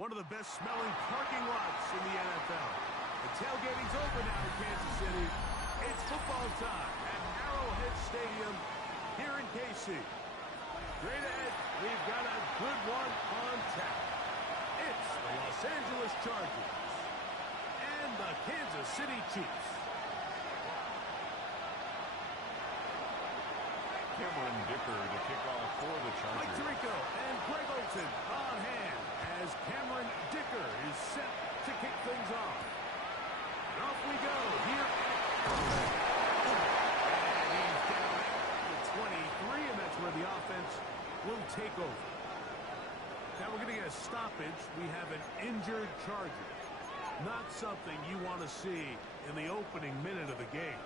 One of the best smelling parking lots in the NFL. The tailgating's over now in Kansas City. It's football time at Arrowhead Stadium here in KC. Straight ahead, we've got a good one on tap. It's the Los Angeles Chargers and the Kansas City Chiefs. Cameron Dicker to kick off for the Chargers. Mike Tirico and Greg Olsen on hand as Cameron Dicker is set to kick things off. And off we go here at and he's down at the 23, and that's where the offense will take over. Now we're going to get a stoppage. We have an injured Charger. Not something you want to see in the opening minute of the game.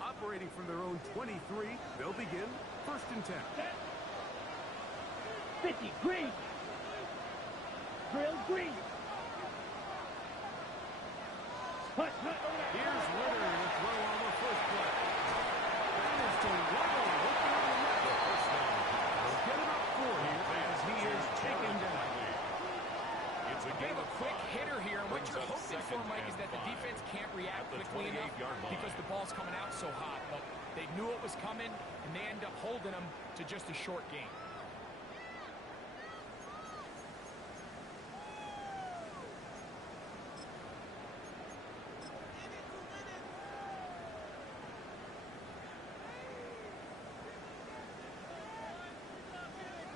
Operating from their own 23, they'll begin 1st and 10. 50, green. Drill, green. Hut. Here's Ritter to throw on the first play. That is to Waddle looking on the left. They'll get it up for him as he is taken down. They have a quick hitter here, and what you're hoping for, Mike, is that the defense can't react quickly enough because the ball's coming out so hot. But they knew it was coming, and they end up holding them to just a short game.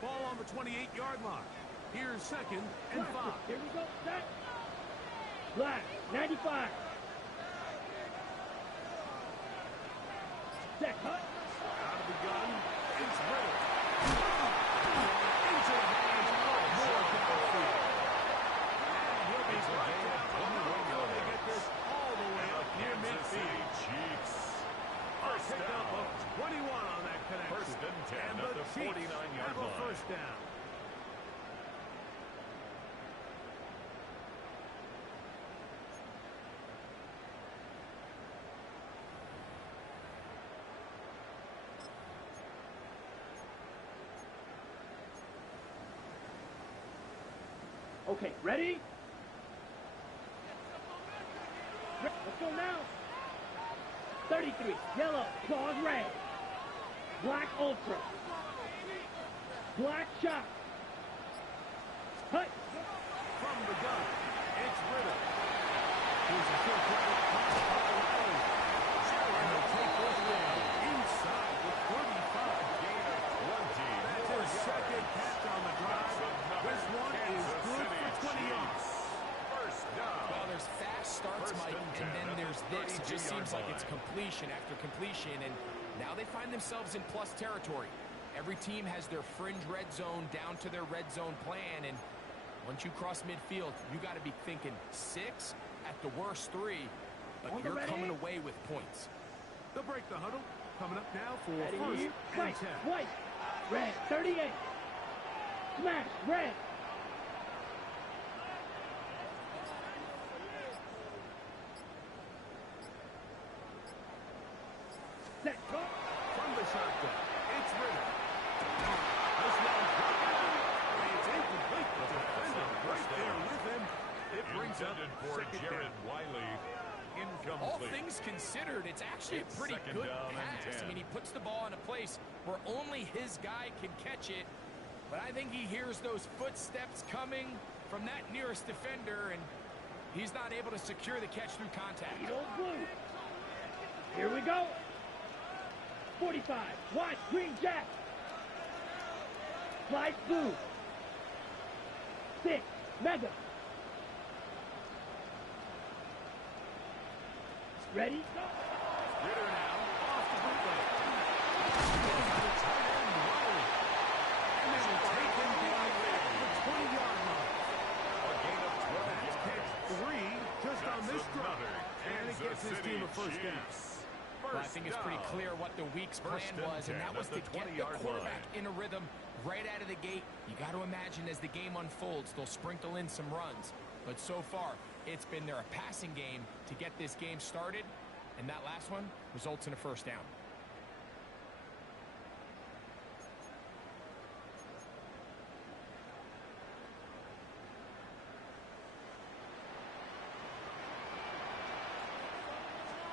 Ball on the 28-yard line. Here's 2nd and 5. Here we go. Set. Black, 95. Set, cut. Out of the gun, it's Ritter. Into the hands of more downfield. And he'll be brought down. Will they get this all the way up near midfield? Chiefs. A pickup of 21 on that connection. 1st and 10 and at the the Chiefs 49-yard have a line. first down. Okay, ready? Let's go now. 33, yellow, claws red. Black ultra. Black shot. Hut. From the gun, it's Ritter. Here's a short play. And they'll take this down inside the 35. Gain of 20. That's his second catch on the drive. This one is good for 20 yards. First down. Well, there's fast starts, Mike, and then there's this. It just seems like it's line. completion after completion, and now they find themselves in plus territory. Every team has their fringe red zone down to their red zone plan, and once you cross midfield, you got to be thinking 6, at the worst 3, but you're coming away with points. They'll break the huddle. Coming up now for Ready? 1st and White, 10. white, red, 38. Smash, red. Set, go. From the shotgun, it's Ritter. This one's broken. It's incomplete. The defender right there with him. It brings up Intended for 2nd Jared down. Wiley. Incomplete. All things considered, it's actually a pretty 2nd good down and pass. 10. I mean, he puts the ball in a place where only his guy can catch it, but I think he hears those footsteps coming from that nearest defender, and he's not able to secure the catch through contact. Old blue. Here we go. 45, white, green, jack. Light blue. 6, mega. Ready? Go. Ritter now off the bootleg. The tight end Wiley. And they will take him down at the 20-yard line. A gain of 12 That's yards. catch 3 just on this drive. And it gets his team a first down. Well, I think it's pretty clear what the week's plan was, and that was to get the quarterback in a rhythm right out of the gate. You got to imagine as the game unfolds, they'll sprinkle in some runs. But so far, it's been a passing game to get this game started, and that last one results in a first down.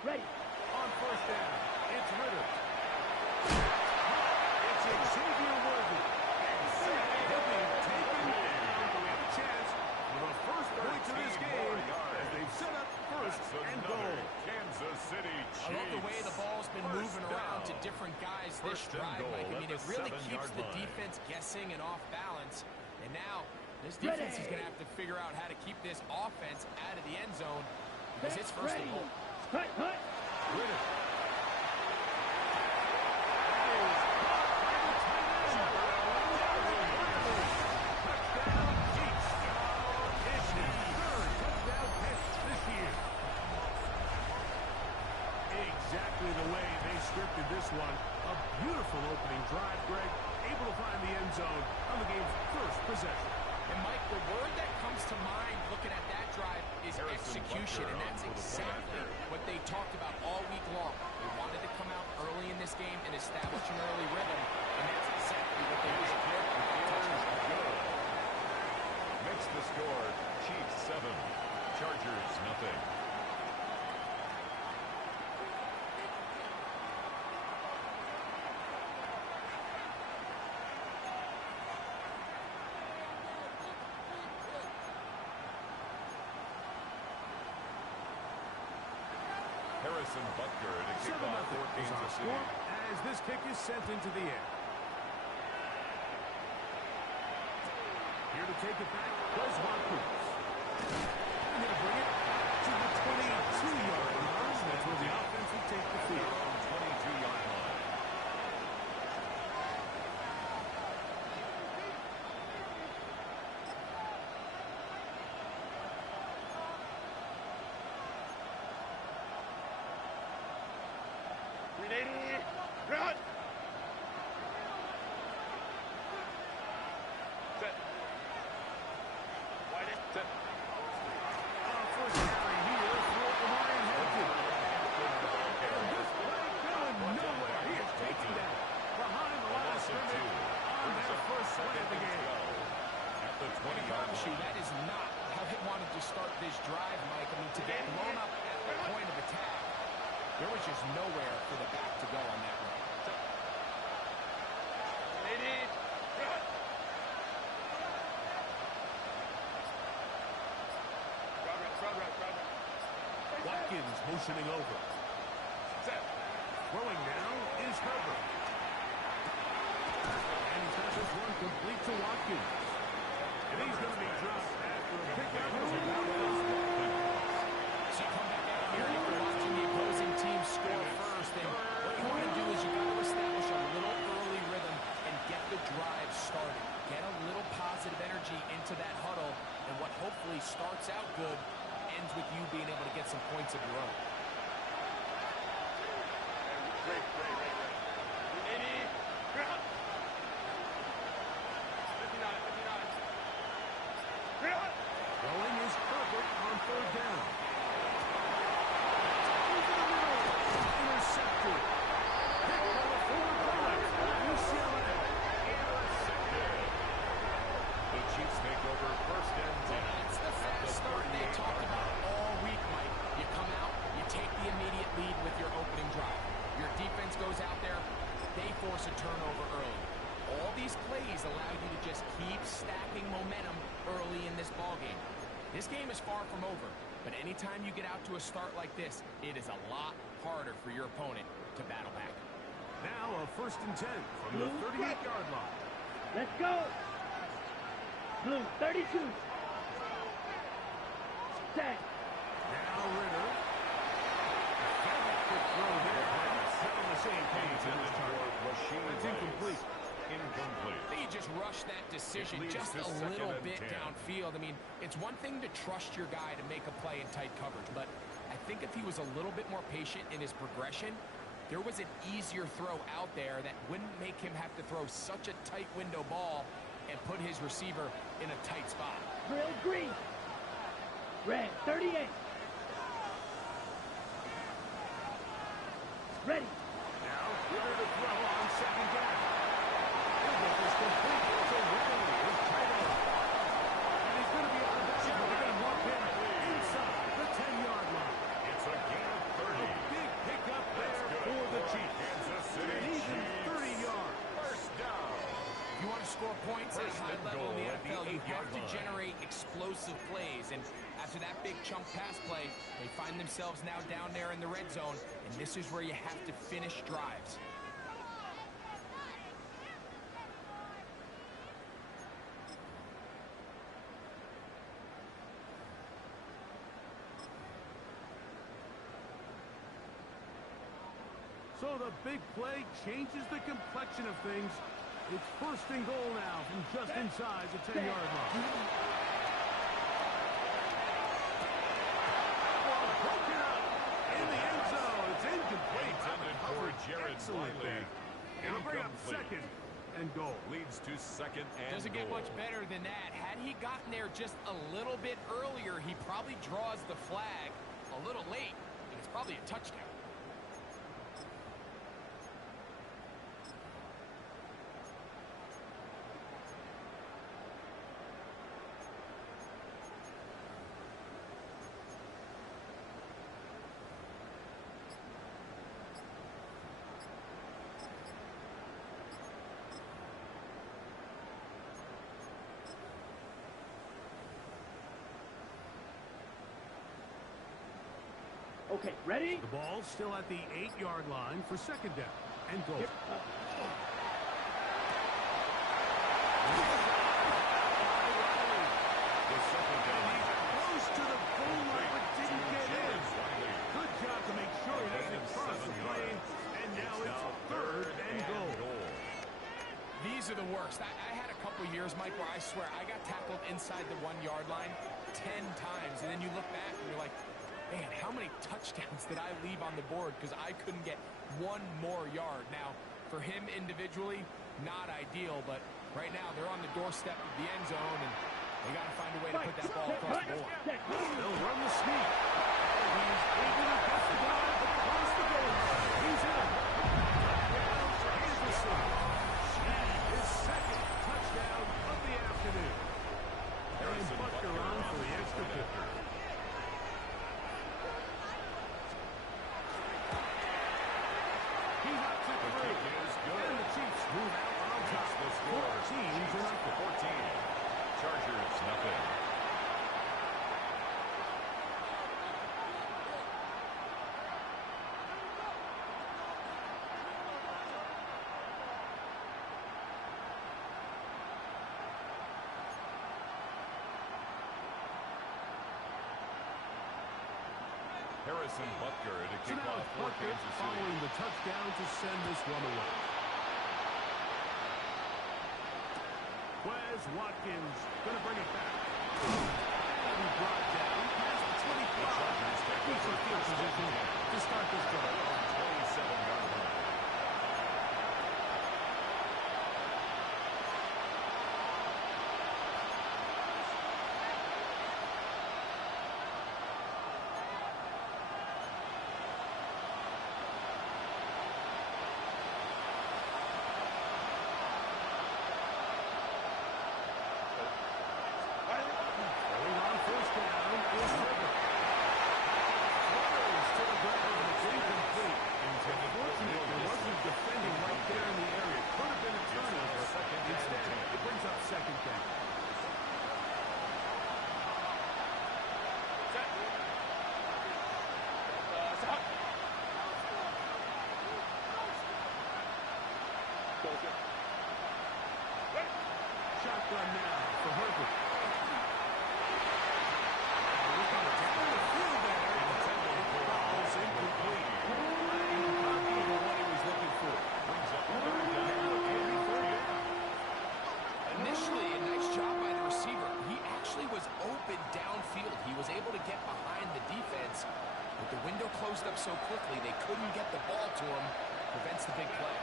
Ready. On first down, it's Ritter. It's Xavier Worthy. He'll be taken down. We have a chance for the first point of this game as they've set up first and goal. Kansas City Chiefs. I love the way the ball's been moving around to different guys this drive, Mike. I mean, it really keeps the defense guessing and off balance. And now, this defense is going to have to figure out how to keep this offense out of the end zone because it's first and goal. Hut, hut. Ritter. Exactly the way they scripted this one. A beautiful opening drive, Greg. Able to find the end zone on the game's first possession. And, Mike, the word that comes to mind looking at that drive is execution, and that's exactly what they talked about all week long. They wanted to come out early in this game and establish an early rhythm, and that's exactly what they did here with that touchdown. Makes the score Chiefs 7, Chargers nothing. Harrison Butker to kick off for Kansas City. As this kick is sent into the air. Here to take it back was Watkins. And he'll bring it to the 22-yard line. That's where the offense will take the field. 22-yard line. Run. Set. Wide set. First carry here for Ryan Hampton. And this play going nowhere. He is taking that behind the line of scrimmage on their first play of the game. At the 20-yard line. That is not how they wanted to start this drive, Mike. I mean, to get blown up at the point of attack, there was just nowhere for the back to go on that run. Watkins motioning over. Throwing now is Herbert. And he passes one complete to Watkins. And he's going to be dropped after a pickup. So you come back out here after watching the opposing team score first, and what you want to do is you got to establish a little early rhythm and get the drive started. Get a little positive energy into that huddle, and what hopefully starts out good ends with you being able to get some points of your own. Throwing is Herbert on third down. Over the middle. Intercepted. Picked by the fullback. UCLA. Intercepted. The Chiefs take over first and 10. It's the fast start they talked about all week, Mike. You come out, you take the immediate lead with your opening drive. Your defense goes out there, they force a turnover early. All these plays allow you to just keep stacking momentum early in this ballgame. This game is far from over, but anytime you get out to a start like this, it is a lot harder for your opponent to battle back. Now a first and 10 from the 38-yard line. Let's go. Blue 32. Set. Now Ritter. Quick throw there. Not on the same page in this target. That's incomplete. Incomplete. They just rushed that decision just a little bit downfield. I mean, it's one thing to trust your guy to make a play in tight coverage, but I think if he was a little bit more patient in his progression, there was an easier throw out there that wouldn't make him have to throw such a tight window ball and put his receiver in a tight spot. Drill green. Red, 38. Ready. Now, clear to throw on second down. He'll get this complete to Riley. His tight end. And he's going to be out of bounds. They're going to mark him inside the 10-yard line. It's a gain of 30. A big pickup there for the Chiefs. Kansas City And even Chiefs. 30 yards. First down. If you want to score points at a First high and level in the goal at the NFL, you have 8-yard to line. generate explosive plays. And after that big chunk pass play, they find themselves now down there in the red zone. And this is where you have to finish drives. So the big play changes the complexion of things. It's first and goal now from just inside the 10-yard line. Broken up in the end zone. It's incomplete. Intended for Jared Excellent Wiley. there. It'll bring up Incomplete. second and goal. Leads to second and Doesn't get goal. much better than that. Had he gotten there just a little bit earlier, he probably draws the flag a little late. And it's probably a touchdown. Okay, ready? The ball's still at the 8-yard line for second down and goal. The second down. Close to the goal line, but didn't get in. Wiley. Good job to make sure he doesn't cross the plane. And now it's third and goal. These are the worst. I had a couple years, Mike, where I swear I got tackled inside the 1-yard line 10 times. And then you look back and you're like, man, how many touchdowns did I leave on the board because I couldn't get one more yard? Now, for him individually, not ideal, but right now they're on the doorstep of the end zone, and they got to find a way to put that ball across the board. They'll run the sneak. He's able to get the drive across the goal line. He's in. Down for Anderson. His second touchdown of the afternoon. And Butker on for the extra point. He knocks it The through. kick is good. And the Chiefs move out on top. The score. 14-0. 14. Chargers, nothing. Harrison Butker to So kick now off it's for Butker Kansas City. following the touchdown to send this one away. Quez Watkins going to bring it back. And he brought down past the 25. Chargers take He's over in field first position down. to start this drive. 27-yard line. Going on first down is River. Throws to the ground. It's incomplete. Unfortunately, there wasn't defending right there in the area. Could have been a turnover. Instead, it brings up second down. Shotgun now for Herbert. Looking down the field there. Intended for almost incomplete. Not even what he was looking for. Brings up third down. Initially, a nice job by the receiver. He actually was open downfield. He was able to get behind the defense, but the so quickly they couldn't get the ball to him. Prevents the big play.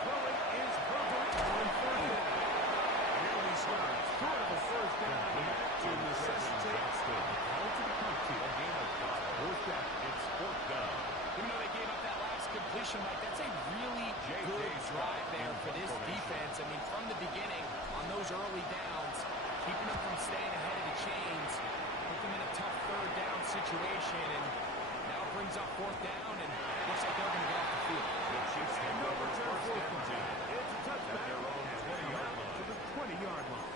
Throwing is Herbert on third down. Here we start. Short of a first down, to necessitate a call to the punt team. A game of fourth down. It's fourth down. Even though they gave up that last completion, Mike, that's a really good drive there for this defense. I mean, from the beginning, on those early downs, keeping them from staying ahead of the chains, put them in a tough third down situation, and now it brings up fourth down, and looks like they're going to get off the field. The Chiefs take over first and 10. It's a touchback. At their own 20-yard line. To the 20-yard line.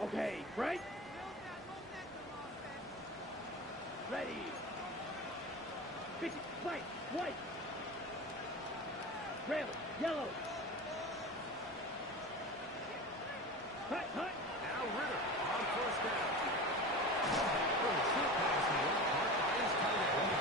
Okay, right? Ready. Pitch it, white, white. Rail, yellow. Hut, hut. Now Ritter on first down. Good short pass and well caught by his tight end.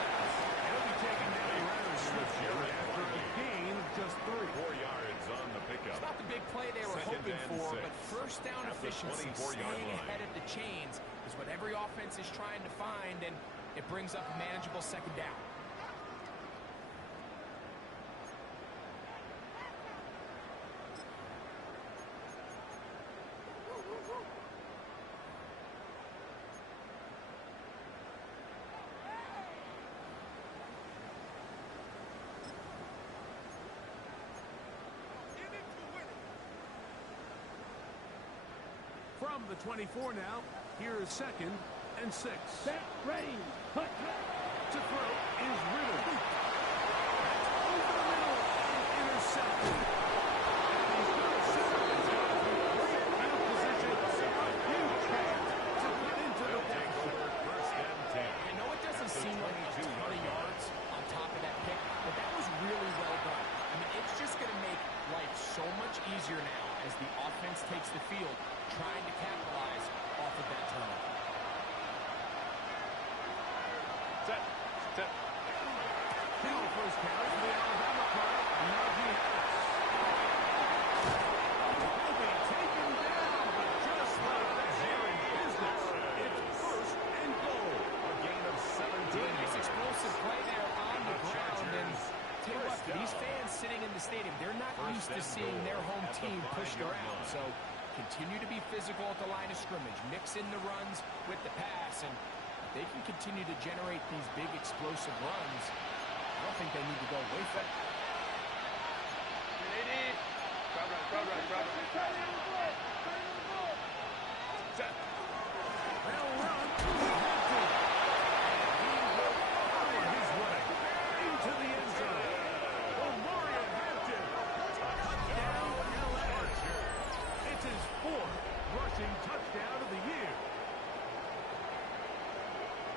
He'll be taken down after a gain of just 3. 4 yards on the pickup. It's not the big play they were Second hoping and for, 6. but first down At the efficiency, 24-yard staying line. ahead of the chains, is what every offense is trying to find, and it brings up a manageable second down. From the 24 now, here is second and 6. Set, ready. Hut, hut. To throw is Ritter. Over the middle and intercepted. And he's going to set up his guy for great field position. A huge chance to get into the Take over first and 10. I know it doesn't seem like a ton of yards on top of that pick, but that was really well done. I mean, it's just going to make life so much easier now as the offense takes the field, trying to capitalize off of that turnover. Set. Set. Hill first carry for the Alabama crowd. Najee Harris. He'll be taken down, but just like that, they're in business. It's first and goal. A gain of 17. Nice explosive play there on the ground, and tell you what, these fans sitting in the stadium, they're not used to seeing their home team pushed around, so continue to be physical at the line of scrimmage, mix in the runs with the pass, and if they can continue to generate these big explosive runs, I don't think they need to go away from it. Set. They'll run. Hampton. He will fire his way into the end zone. Omarion Hampton. Touchdown, LA. It's his 4th rushing touchdown of the year.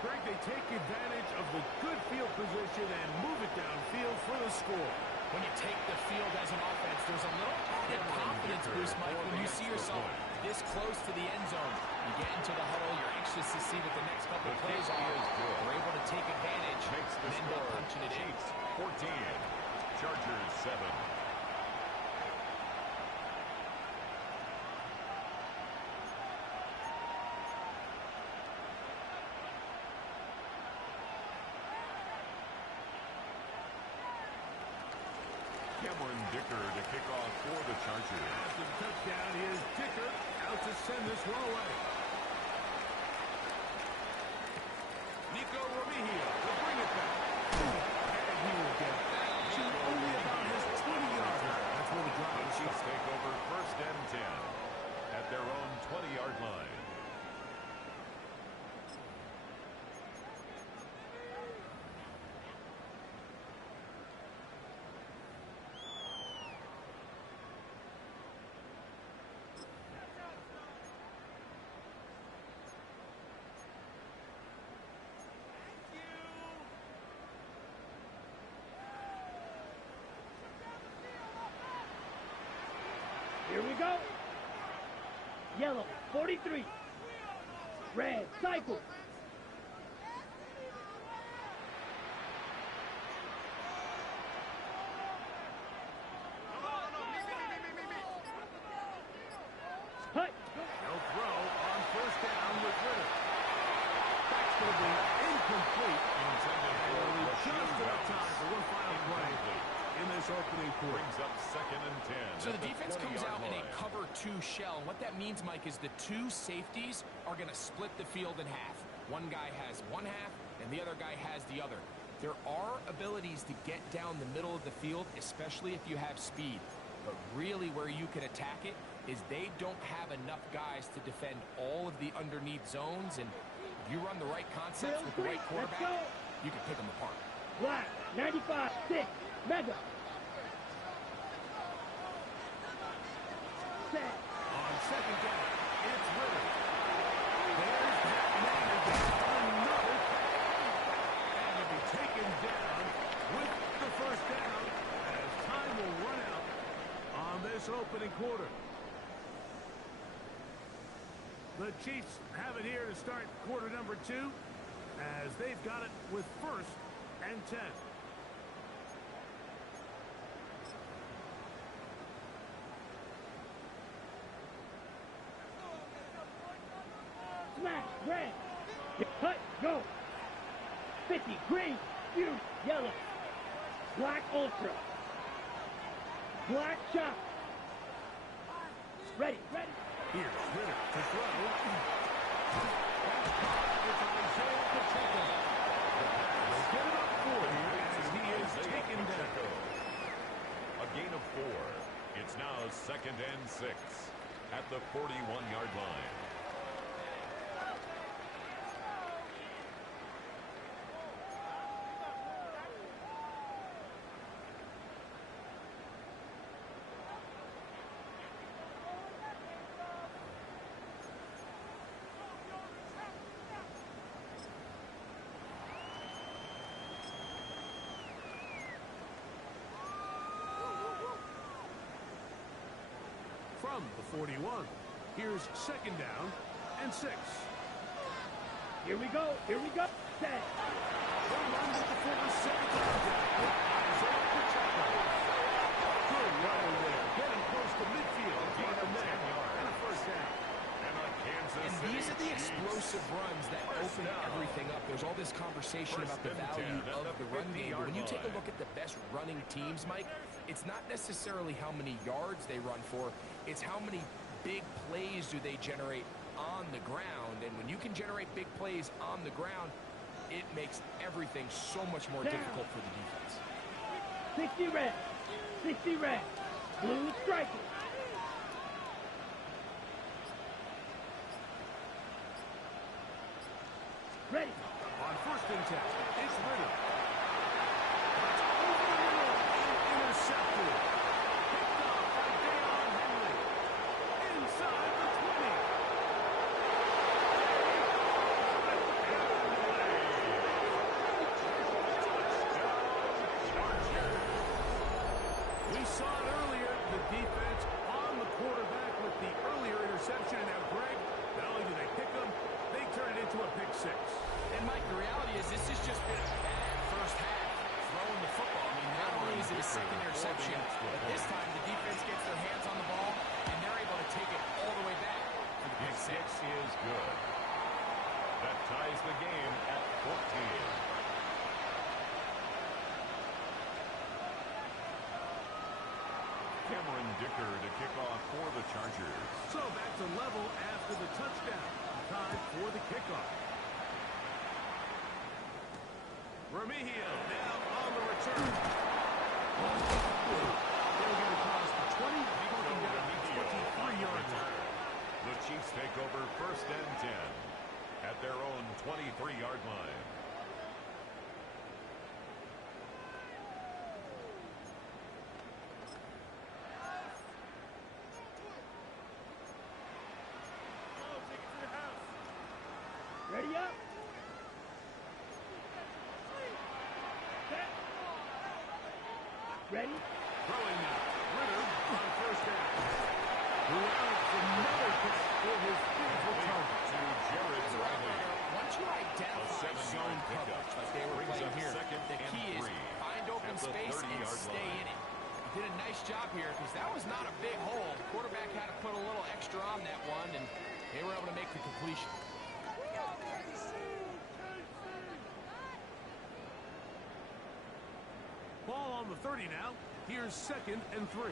Greg, they take advantage of the good field position and move it downfield for the score. When you take the field as an offense, there's a little added confidence boost, Mike, when you see yourself this close to the end zone. You get into the huddle, you're anxious to see what the next couple of plays are. They're able to take advantage Makes the and end up score. punching it in. Chiefs 14. Chargers 7. Cameron Dicker to kick off for the Chargers. After the touchdown, here's Dicker out to send this one away. Nico Remigio will bring it back. And he will get back to only about his 20-yard line. That's where the drive The is. Chiefs take over first and 10 at their own 20-yard line. go. Yellow, 43. Red, cycle. Hut. They'll throw on first down with Ritter. That's going to be incomplete. Intended for And a just few enough time yards. for one final play in this opening quarter. Brings up 2nd and 10. So at the defense comes 20-yard out in a line. cover 2 shell. And what that means, Mike, is the 2 safeties are going to split the field in half. One guy has one half, and the other guy has the other. There are abilities to get down the middle of the field, especially if you have speed. But really where you can attack it is they don't have enough guys to defend all of the underneath zones. And if you run the right concepts with the right quarterback, you can pick them apart. Black, 95, 6, Mega. Set. On second down, it's Ritter. There's that man again. Another catch. And to be taken down with the first down as time will run out on this opening quarter. The Chiefs have it here to start quarter number 2 as they've got it with 1st and 10. Smash, red. Hut, go. 50, green, huge, yellow. Black, ultra. Black, chop. Ready, ready. Here's Ritter to throw. It's Isaiah Pacheco. They'll get it up for him as he is taken down. A gain of 4. It's now 2nd and 6 at the 41-yard line. From the 41, here's 2nd down and 6. Here we go, here we go. Set. They'll run with the former second down with Isaiah Pacheco. Good running there, getting close to midfield. Gain of 10 And yards. a first down. And on Kansas And City these are the Chiefs. explosive runs that open everything up. There's all this conversation about the First and value 10 at of the the run game. But when you take a 50-yard look at the best running teams, Mike, it's not necessarily how many yards they run for. It's how many big plays do they generate on the ground. And when you can generate big plays on the ground, it makes everything so much more Down. difficult for the defense. 60 red, 60 red. Blue striker. Ready. On 1st and 10, it's Ritter. That's over the middle and intercepted. Picked off by Deion Henley. Inside the 20. We saw it earlier, the defense on the quarterback with the earlier interception. Now, Greg, not only do they pick them, they turn it into a pick 6. And, Mike, the reality is this has just been a bad first half throwing the football. I mean, not only is it a second interception, but this time the defense gets their hands on the ball, and they're able to take it all the way back for the pick 6. Is good. That ties the game at 14. Cameron Dicker to kick off for the Chargers. So back to level after the touchdown. Time for the kickoff. Remigio now on the return. They'll get across the 20, poking down the 23-yard line. The Chiefs take over 1st and 10 at their own 23-yard line. Ready up. Set. Ready. Throwing now. Ritter on 1st down. It's another catch for his physical target. To Jared As a route Riley. runner, once you A identify 7-yard zone pickup. coverage like they were Brings playing up here, second the and key is 3 find open at the space and 30-yard stay line. in it. He did a nice job here because that was not a big hole. The quarterback had to put a little extra on that one, and they were able to make the completion. Ball on the 30 now. Here's 2nd and 3.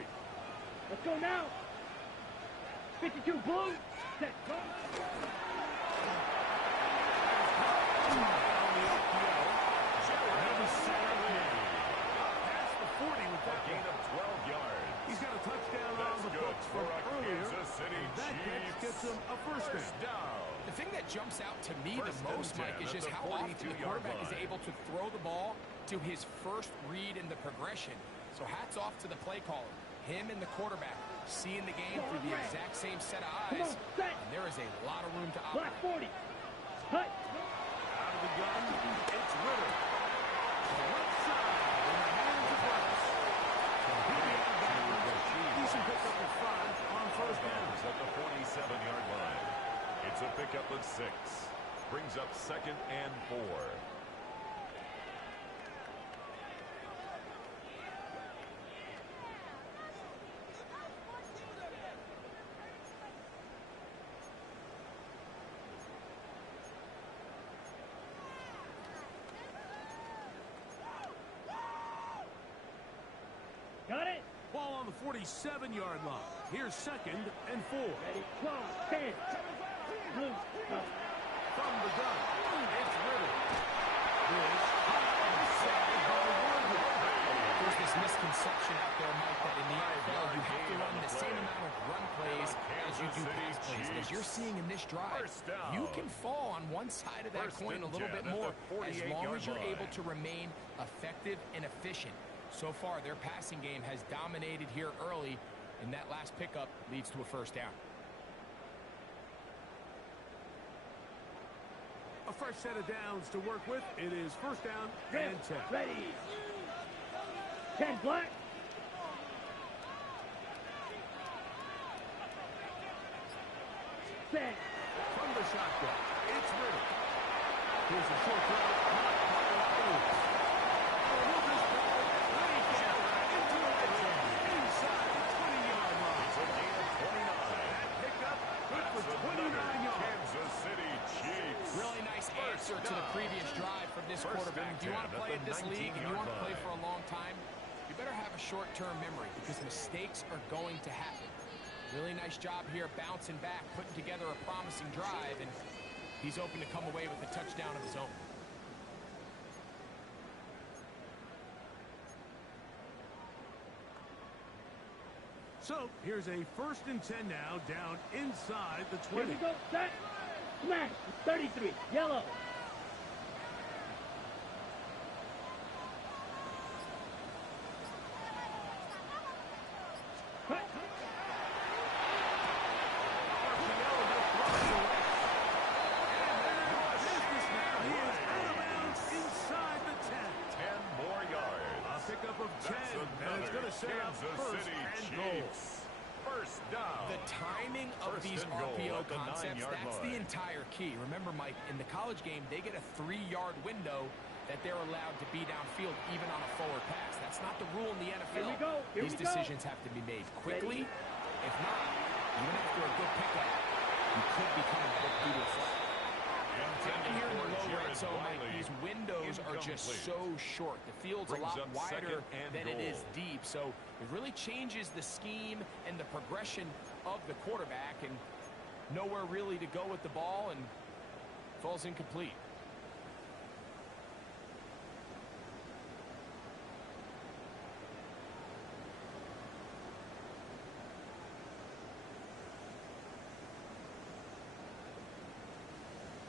Let's go now. 52 blue. Set. Go. Past the 40 with A that gain one. of 12 yards. He's got a touchdown on That's the good books for from a earlier. Kansas City And that catch Chiefs. gets him a first down. The thing that jumps out to me First the most, and Mike, 10 is at just the how often the 42-yard quarterback is line. able to throw the ball to his first read in the progression. So hats off to the play caller. Him and the quarterback seeing the game through the exact same set of Come eyes. on, set. And there is a lot of room to Black operate. 40. Hut. Out of the gun, it's Ritter. To the left side, in the hands of Rice. He'll be out of bounds. Decent pickup of 5 on first down. At the 47-yard line. It's a pickup of 6. Brings up 2nd and 4. Got it. Ball on the 47-yard line. Here's 2nd and 4. Ready. Claw. 10. Blue. Up. From the gun, it's Ritter. This inside by Warner. There's this misconception out there, Mike, that in the NFL you have to run the same amount of run plays as you do pass plays. And as you're seeing in this drive, you can fall on one side of that coin a little bit more as long as you're able to remain effective and efficient. So far, their passing game has dominated here early, and that last pickup leads to a first down. A fresh set of downs to work with. It is first down and 10. Ready. 10 black. Set. From the shotgun, it's Ritter. Here's a short throw. Into the red zone. Inside the 20-yard line. It's a gain of 29. That pickup good for 29 yards. Kansas City Chiefs. Really nice answer to the previous drive from this quarterback. Do you want to play in this league and you want to play for a long time? You better have a short-term memory because mistakes are going to happen. Really nice job here bouncing back, putting together a promising drive, and he's open to come away with a touchdown of his own. So here's a first and 10 now, down inside the Here 20. we go. Set. Smash. 33. Yellow. Hut. He is out of bounds inside the 10. 10 more yards. A pickup of 10, That's and it's going to set up Kansas first City and goal. Chiefs. First down. The timing of First these and goal RPO at the concepts, 9-yard that's the line. entire key. Remember, Mike, in the college game, they get a 3-yard window that they're allowed to be downfield even on a forward pass. That's not the rule in the NFL. Here we go. Here These we go. decisions have to be made quickly. If not, even after a good pickup, you could be coming due to a flag. And here in the low red zone, Mike, these windows are just so short. The field's a Brings lot up wider 2nd and than it is goal. deep. So it really changes the scheme and the progression of the quarterback, and nowhere really to go with the ball, and falls incomplete.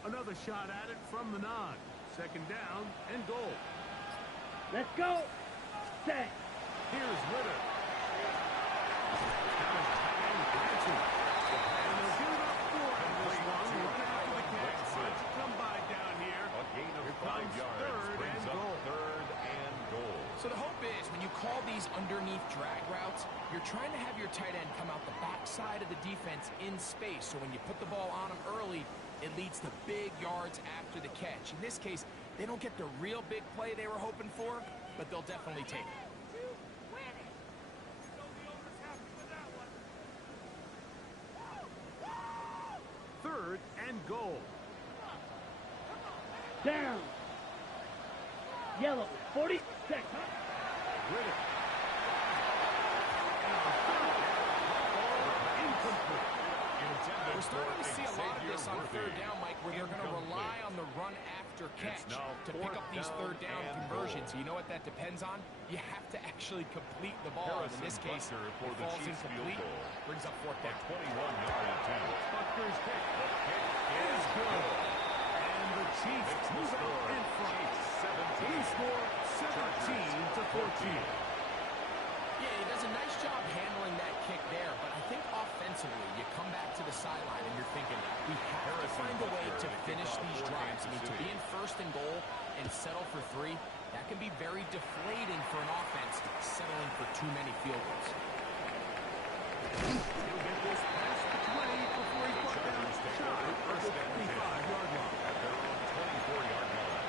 Another shot at it from the 9. Second down and goal. Let's go. Set. Here's Ritter. Now it's tight end Hanson. And they'll give it up 4 on this one. Right after the catch. Hard to come by down here. A gain of Here 5 comes yards. third Brings and up goal. 3rd and goal. So the hope is when you call these underneath drag routes, you're trying to have your tight end come out the backside of the defense in space, so when you put the ball on him early, it leads to big yards after the catch. In this case, they don't get the real big play they were hoping for, but they'll definitely take it. Third and goal. Down. Yellow. 40 seconds. Riddick. Incomplete. We're starting to see a lot of this on third down, Mike, where they're going to rely on the run after catch to pick up these third down conversions. You know what that depends on? You have to actually complete the ball. In this case, it falls incomplete, brings up fourth down. 21-yard attempt. Bucker's kick is good. And the Chiefs move out in front. We score 17-14. Yeah, he does a nice job handling that kick there, but I think offensively, you come back to the sideline and you're thinking, we have to find a way to finish these drives. I mean, to be in first and goal and settle for 3, that can be very deflating for an offense settling for too many field goals. He'll get this past the 20 before he put down his shot at the 25-yard line. At their own 24-yard line.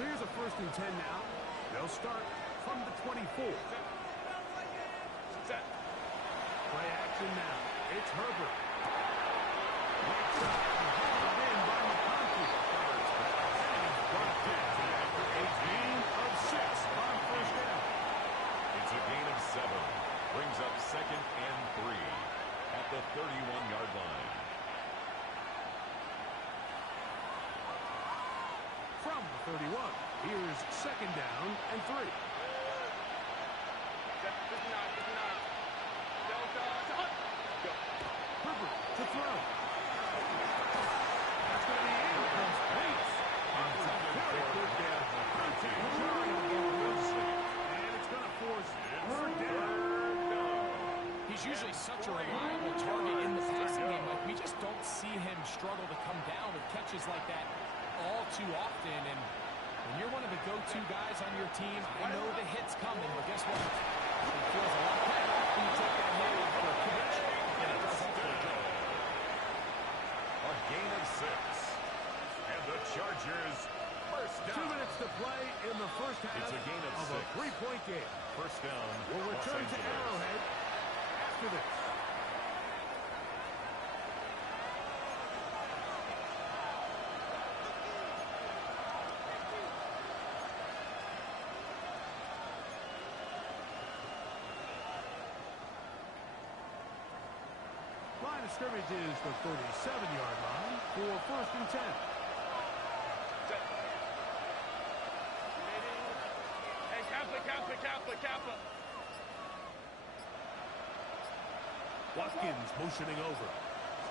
So here's a 1st and 10 now. They'll start from the 24. Set. Play action now. It's Herbert. Right side. Hauled in by McConkey. And he's brought down after a gain of 6 on 1st down. It's a gain of 7. Brings up 2nd and 3 at the 31-yard line. From the 31, here's 2nd down and 3. Herbert to throw. That's going to be incomplete. Very good there. And it's going to force third down. He's usually such a reliable target in the passing game. Like, we just don't see him struggle to come down with catches like that all too often. And when you're one of the go-to guys on your team, I know the hit's coming, but guess what? It feels a lot better when you take that hit for a catch, and it does that for a job. A gain of 6. And the Chargers first down. 2 minutes to play in the first half. It's a gain of 6. A 3-point game. First down. We'll return to Arrowhead after this. Line of scrimmage is the 37-yard line for 1st and 10. Watkins motioning over.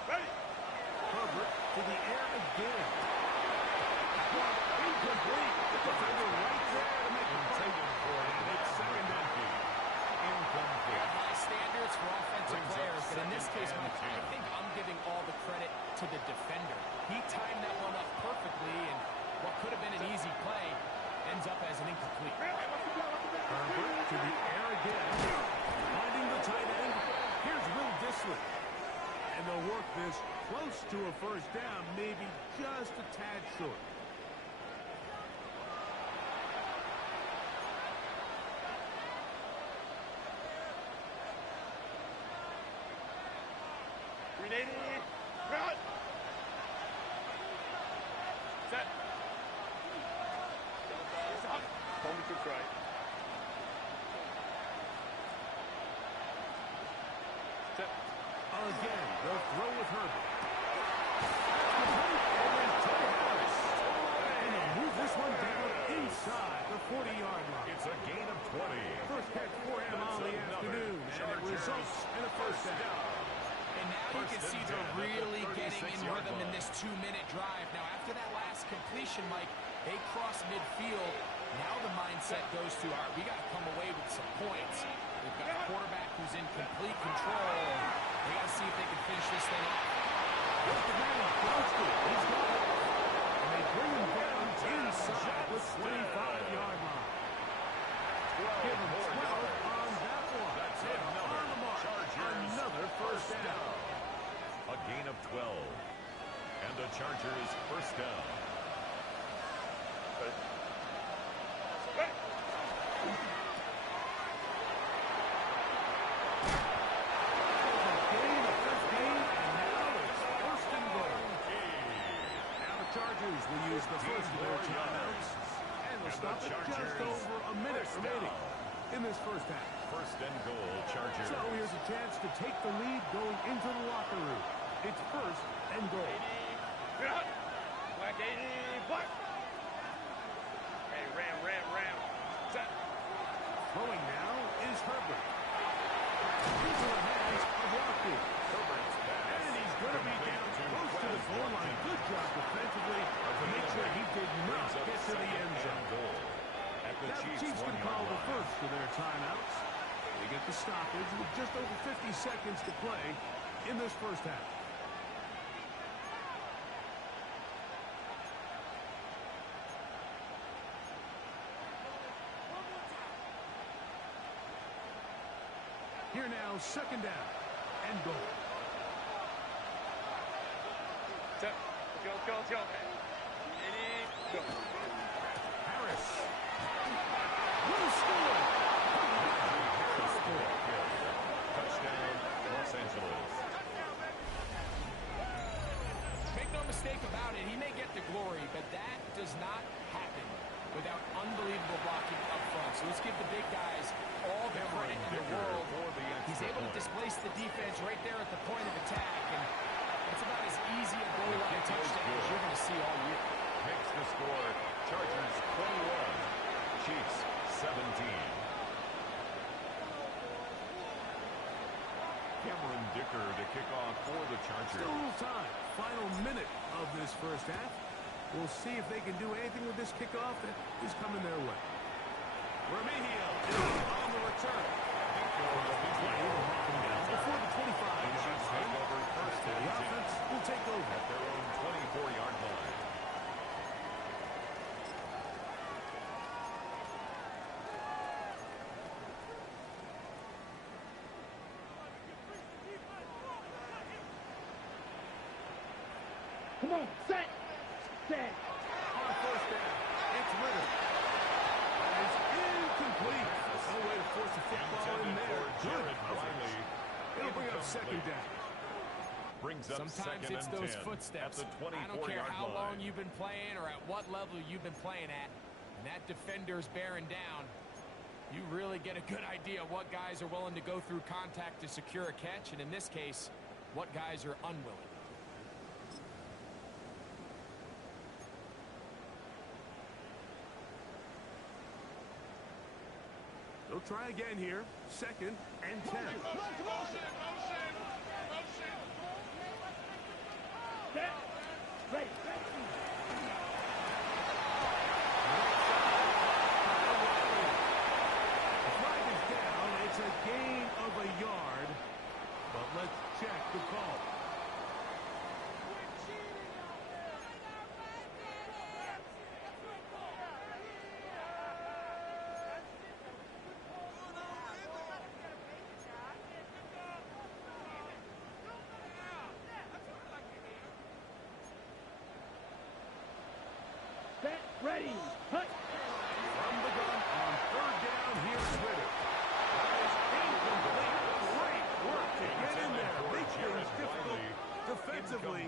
Ready. Herbert to the air again. Incomplete. The defender right there to make the play. And it's 2nd and 8. Incomplete. High standards for offensive players, but in this case, Mike, I think I'm giving all the credit to the defender. He timed that one up perfectly, and what could have been an easy play ends up as an incomplete. Herbert to the air again. Finding the tight end. Here's Will Dissly. And they'll work this close to a 1st down, maybe just a tad short. Set. Again, they'll throw with Herbert. And they'll move this one down inside the 40-yard line. It's a gain of 20. First catch for him on the afternoon, and it results in a 1st down. And now you can see they're really getting in rhythm in this 2-minute drive. Now, after that last completion, Mike, they cross midfield. Now the mindset goes to, all right, we got to come away with some points. We've got a quarterback who's in complete control. They got to see if they can finish this thing off. He's got it. And they bring him down inside inside the 25-yard line. Give him 12 on that one. That's And another on the mark, Chargers another first down. A gain of 12. And the Chargers first down. Chargers will use the first of their timeouts, and they'll stop it just over a minute remaining in this first half. First and goal, Chargers. So here's a chance to take the lead going into the locker room. It's first and goal. Black 80, black. Hey, ram. Set. Throwing now is Herbert. Into the hands of Rocky. And he's going to be down close to the goal line. Good job defensively to make sure he did not get to the end zone. Now the Chiefs can call the first of their timeouts. They get the stoppage with just over 50 seconds to play in this first half. Here now, second down and goal. Let's go. Go. Harris. Will score. Touchdown, Los Angeles. Make no mistake about it, he may get the glory, but that does not happen without unbelievable blocking up front. So let's give the big guys all the credit in the world. He's able to displace the defense right there at the point of attack, and it's about as easy a goal line touchdown as you're going to see all year. Makes the score, Chargers 21, Chiefs 17. Cameron Dicker to kick off for the Chargers. Still time. Final minute of this first half. We'll see if they can do anything with this kickoff that is coming their way. Remigio on the return. Before the 25. Chiefs take over first and The offense will take over at their own 24-yard line. Come on, set. on first down. It's Ritter. That is incomplete. No way to force a football in there. Good. It'll bring up second down. Brings up Sometimes second it's and those 10 footsteps. at the 24-yard I don't care how line. long you've been playing or at what level you've been playing at, and that defender's bearing down. You really get a good idea of what guys are willing to go through contact to secure a catch, and in this case, what guys are unwilling. They'll try again here. Second and 10. Set. Ready. The flag is down. It's a gain of a yard. But let's check the call. Set. Ready. Hut. From the gun on third down, here's Ritter. That is incomplete. Great work to get in there. Make things difficult defensively.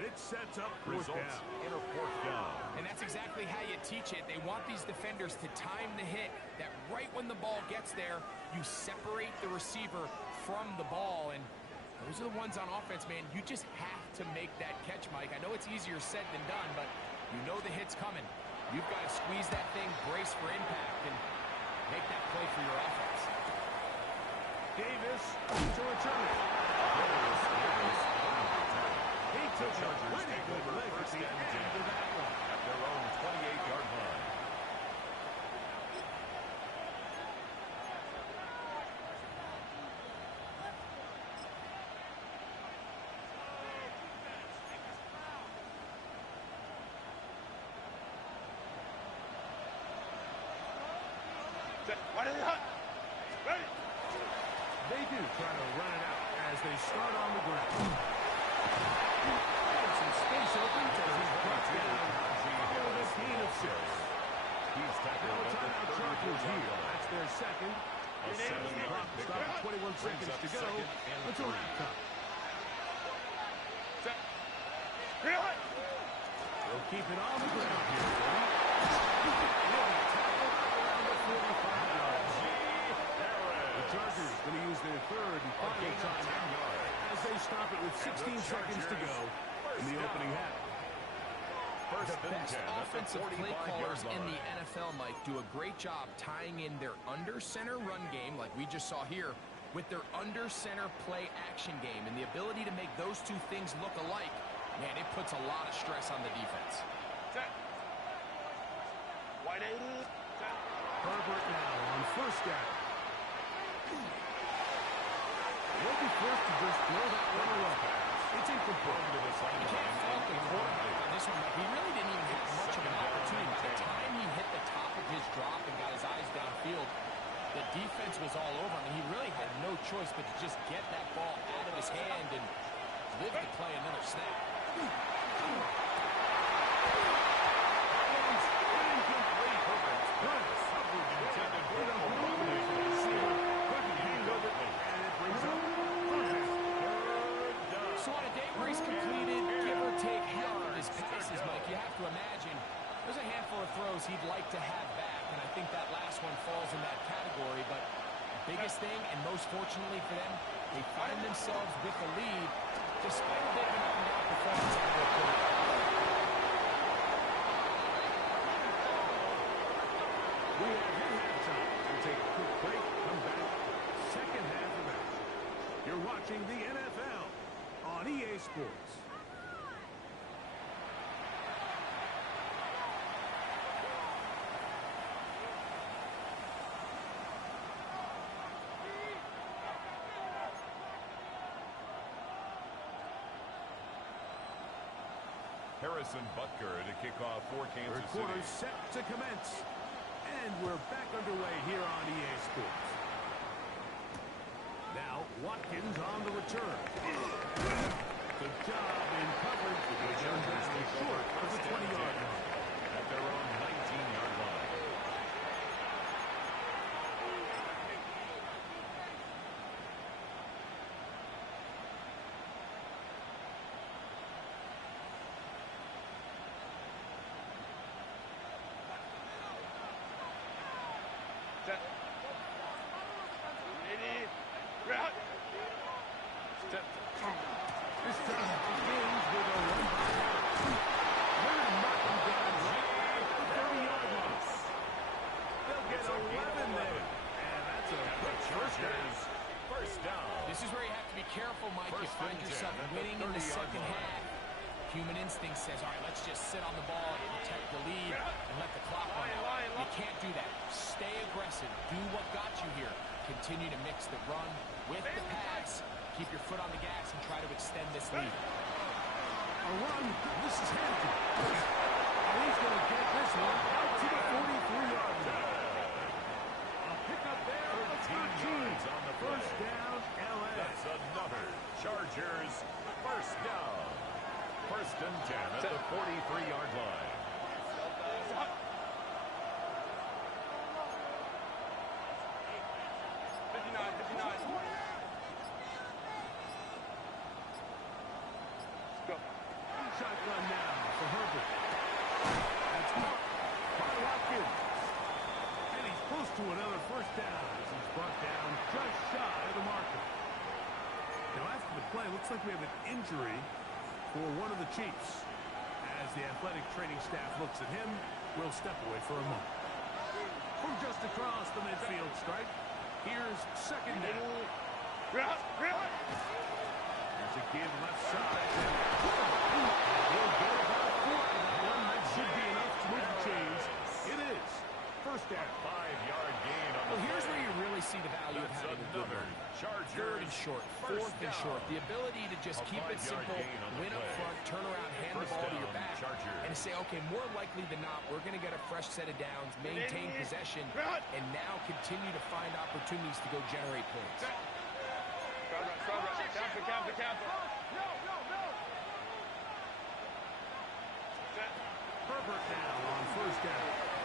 And it sets up fourth Results down. in a fourth down. And that's exactly how you teach it. They want these defenders to time the hit, that right when the ball gets there, you separate the receiver from the ball. And those are the ones on offense, man. You just have to make that catch, Mike. I know it's easier said than done, but you know the hit's coming. You've got to squeeze that thing, brace for impact, and make that play for your offense. Davis to return it. He took a pretty good lick at the end of that one. At their own 28-yard line. They do try to run it out as they start on the ground. And some space opens as he's brought down for the gain of 6. He's tackled Now at the timeout 34 Chargers yard here. line. That's their second. A 7-yard Stop pickup. at 21 Brings seconds up to go second and until 3. halftime. They'll keep it on the ground here. What a tackle around the 45 yards. The Chargers going to use their third and final timeout as they stop it with 16 seconds to go in the opening half. First The and best 10 at the offensive play 45-yard callers in line. the NFL, Mike, do a great job tying in their under-center run game, like we just saw here, with their under-center play action game. And the ability to make those two things look alike, man, it puts a lot of stress on the defense. Herbert now on first down. He'll be forced to just throw that one away. It's incomplete. You can't fault the quarterback on this one, Mike. He really didn't even have much of an opportunity. By the time he hit the top of his drop and got his eyes downfield, the defense was all over him. He really had no choice but to just get that ball out of his hand and live to play another snap. So on a day where he's completed, give or take half of his passes, Mike, you have to imagine there's a handful of throws he'd like to have back, and I think that last one falls in that category. But the biggest thing, and most fortunately for them, they find themselves with the lead despite a bit of an up-and-down performance on the court. We have hit halftime. We'll take a quick break, come back, second half of action. You're watching the NFL on EA Sports. Harrison Butker to kick off for Kansas Third quarter City. set to commence. And we're back underway here on EA Sports. Now, Watkins on the return. Good job in coverage. The Chargers are short of the 20-yard line. At their own 19-yard line. This time, he begins with a run. They're going to knock him down right at the 30-yard line. They'll get 11 there. And that's a quick first down. First down. This is where you have to be careful, Mike. You First find and 10 yourself at the winning in the 30-yard second line. half. Human instinct says, all right, let's just sit on the ball, protect the lead, and let the clock run out. You can't do that. Stay aggressive. Do what got you here. Continue to mix the run with the pass. Keep your foot on the gas and try to extend this lead. A run. This is Hampton. And he's going to get this one out to the 43-yard line. A pickup there of 13 yards on the play. First down, LA. That's another Chargers first down. First and 10 at the 43-yard line. Shotgun now for Herbert. That's marked by Watkins. And he's close to another first down as he's brought down just shy of the marker. Now after the play, looks like we have an injury for one of the Chiefs. As the athletic training staff looks at him, we'll step away for a moment. From just across the midfield stripe, here's second down. There's a give left side. He'll get about 4 on that one. That should be enough to move the chains. It is. First down. 5-yard gain on Well, the here's play. where you really see the value of having a good another run. Chargers Third and short, fourth and short. The ability to just keep it simple, win up front, turn around, hand the ball to your back, and say, okay, more likely than not, we're going to get a fresh set of downs, maintain possession, and now continue to find opportunities to go generate points. Herbert now on first down.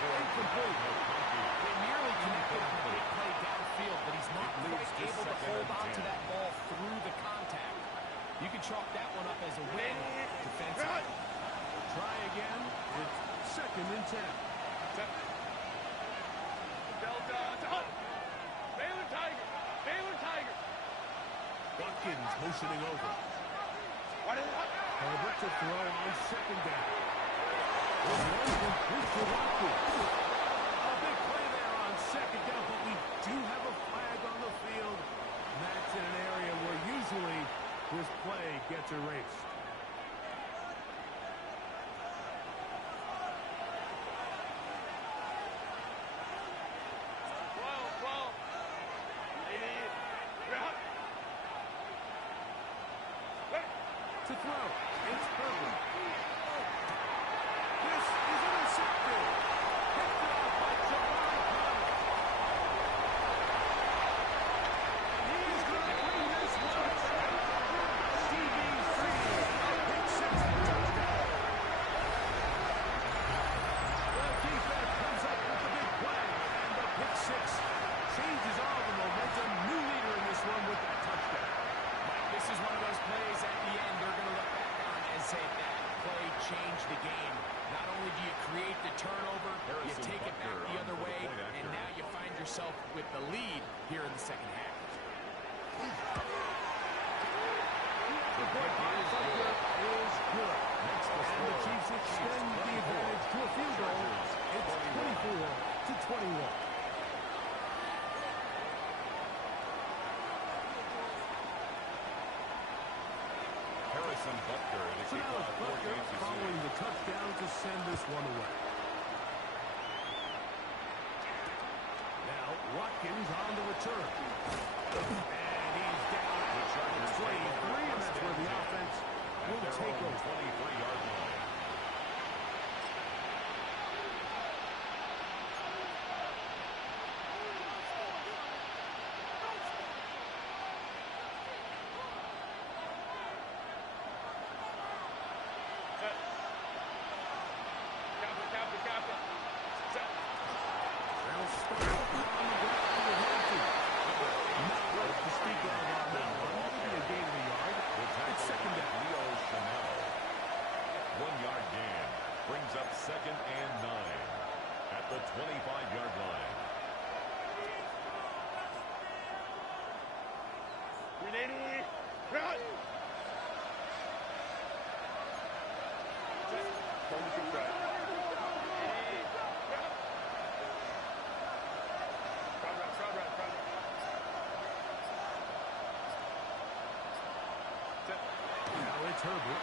Incomplete. They nearly connected on the big play downfield, but he's not quite able to hold on to that ball through the contact. You can chalk that one up as a win defensively. Try again. It's second and 10. Watkins motioning over. Herbert to throw on second down. One complete to Watkins. A big play there on second down, but we do have a flag on the field. And that's in an area where usually this play gets erased. To throw, it's Herbert. This is intercepted. Picked off by Jabari Connor. And he's going to bring this one. CB3, a pick six touchdown. The defense comes up with the big play, and the pick six changes all the momentum. New leader in this one with that touchdown. This is one of those plays at the end they're going to look back on and say that play changed the game. Not only do you create the turnover, you take it back the other way, and now you find yourself with the lead here in the second half. The point line is good. And the Chiefs extend the advantage to a field goal. It's 24-21. So now it's Butker following the touchdown to send this one away. Now Watkins on the return. And he's down at the 23, and that's where the offense will take over. 23-yard line. Second and 9 at the 25-yard line. Now it's Herbert.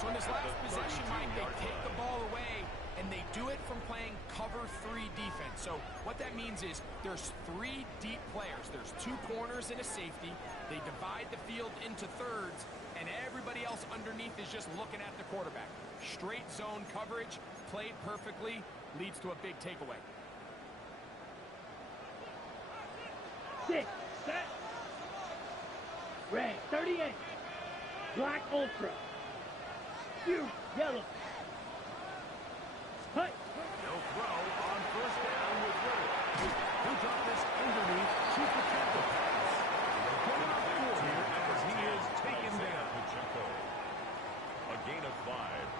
So in this last possession, Mike, they take the ball away, and they do it from playing cover 3 defense. So what that means is there's 3 deep players. There's 2 corners and a safety. They divide the field into thirds, and everybody else underneath is just looking at the quarterback. Straight zone coverage, played perfectly, leads to a big takeaway. 6, set. Red, 38. Black Ultra. You, yellow. Hut. No throw on first down with Ritter. He'll drop this underneath to Pacheco. Going up 4 here as he is taken down. Pacheco. A gain of 5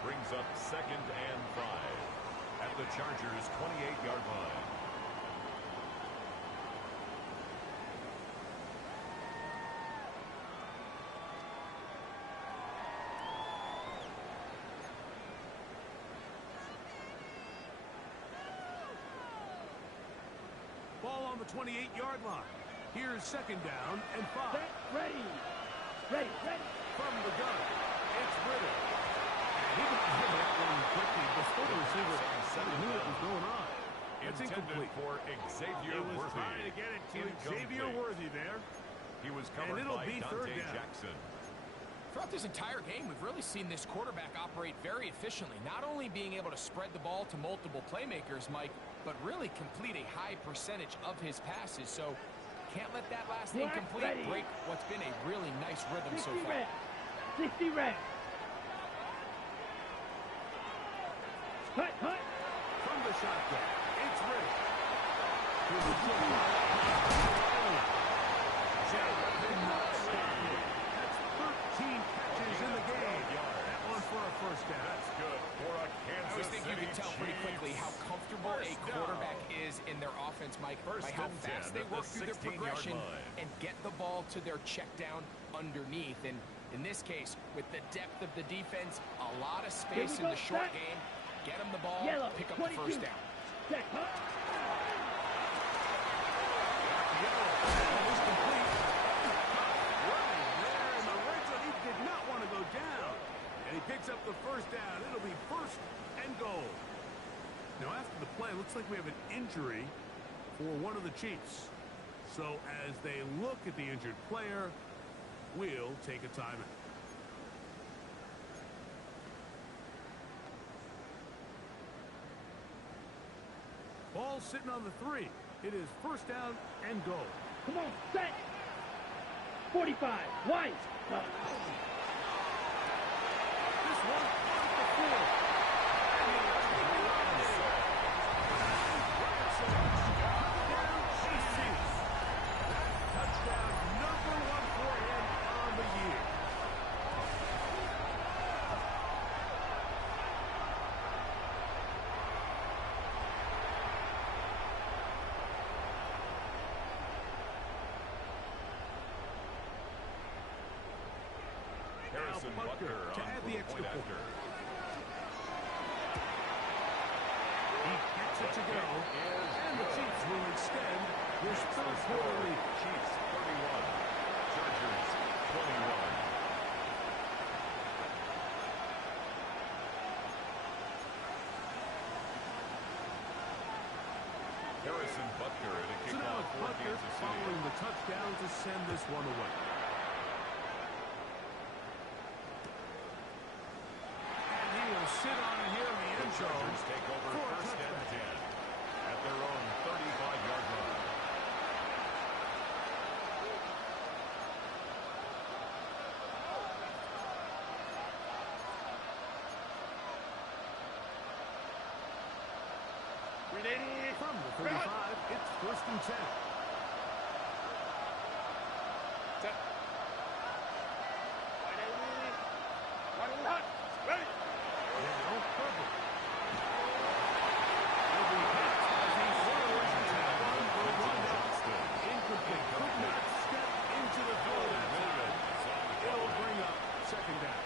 brings up second and 5 at the Chargers' 28-yard line. Ball on the 28-yard line. Here's second down and 5. Set, ready. Ready, ready. From the gun, it's Ritter. He got hit that one quickly before the receiver knew what was going on. It's incomplete. For Xavier He was Worthy. trying to get it to Xavier Worthy there. He was covered And it'll by be Dante third down. Jackson. Throughout this entire game, we've really seen this quarterback operate very efficiently, not only being able to spread the ball to multiple playmakers, Mike, but really complete a high percentage of his passes. So can't let that last incomplete break what's been a really nice rhythm so far. 60 reps. Cut, cut. From the shotgun, it's Ritter. That's 13 catches in the game. That one for a first down. That's good for a Kansas I always think you can City tell pretty quickly how Chiefs. comfortable a quarterback is in their offense, Mike, by how fast they work through their progression and get the ball to their check down underneath. And in this case, with the depth of the defense, a lot of space in the short game, get them the ball, pick up the first down. Set, cut. And he picks up the first down. It'll be first and goal. Now, after the play, it looks like we have an injury for one of the Chiefs. So as they look at the injured player, we'll take a timeout. Ball sitting on the 3. It is first down and goal. Come on, set. 45, wide. This one on the 4. Touchdown number 1 for him on the year. Harrison Butker to add the extra point. He gets it to go, and the Chiefs will extend this third quarter lead. Chiefs 31, Chargers 21. Harrison Butker at a So now kickoff it's for Butker Kansas City. following the touchdown to send this one away. And he will sit on it here in the end zone. Chargers take over for a first and touchdown. 10 at their own 35-yard line. From the 35, it's first and 10. Now, Purple. Will be hit as he throws and one will run out. Incomplete. Could not step into the throw that time. It'll bring up second down.